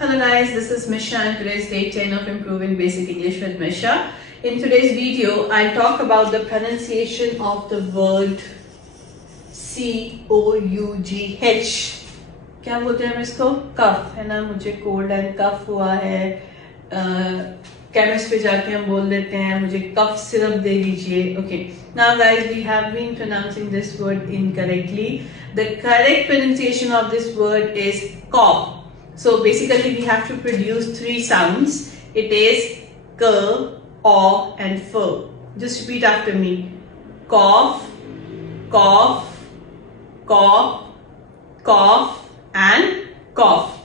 Hello guys, this is Misha and today's day 10 of Improving Basic English with Misha. In today's video, I'll talk about the pronunciation of the word C-O-U-G-H. क्या बोलते हैं हम इसको? कफ है ना, मुझे cold and कफ हुआ है. केमिस्ट पे जाके हम बोल देते हैं मुझे कफ सिरप दे दीजिए. Okay, now guys, we have been pronouncing this word incorrectly. The correct pronunciation of this word is cough. So basically we have to produce three sounds. It is k, aw and f. Just repeat after me. Cough, cough, cough, cough and cough.